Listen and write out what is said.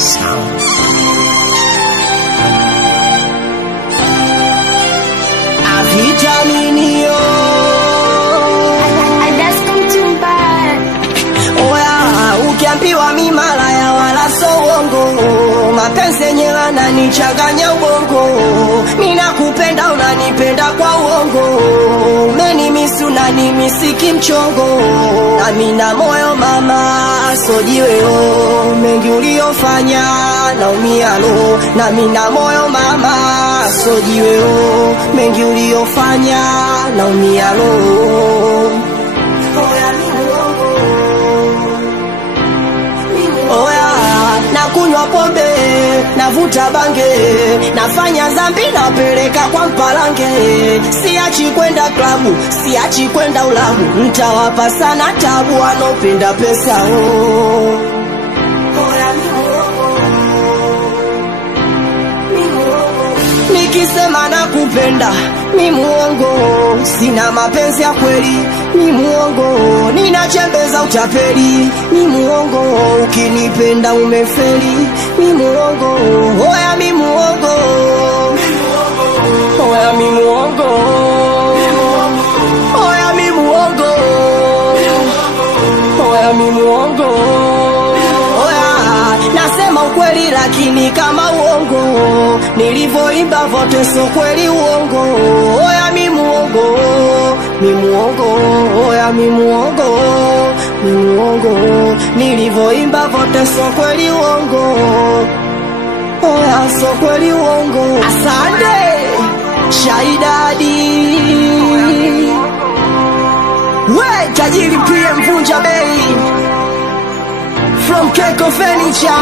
Sound. Vitaminio oya, ukiambiwa mi malaya wala so uongo, mapenzi yenyewe yananichanganya ubongo. Mina kupenda unanipenda kwa uongo, umenimisi unanimisi kimchongo. Na mina moyo mama sojiweo, mengi uliofanya naumia lo. Na mina moyo mama sojiweo, mengi uliofanya naumia lo. Oya, nakunywa pombe, navuta bange, nafanya zambi napeleka kwa mpalange. Siachi kwenda klabu, siachi kwenda ulabu, nitawapa sana tabu wanopenda pesa oh. Oya, nikisema nakupenda mi muongo, sina mapenzi ya kweli mi muongo, ninachembeza utapeli mi muongo, ukinipenda umefeli mi muongo. Oya mi muongo, oya mi muongo, oya mi muongo, oya mi muongo. Nasema ukweli lakini kama uongo, nilivyoimba vote so kweli uongo. Oya mi muongo, mi muongo, oya mi muongo, mi muongo, nilivyoimba vote so kweli uongo. Oya so kweli uongo. Asante Shaidadi, we tajiri pia mvunja bei from Keko Furniture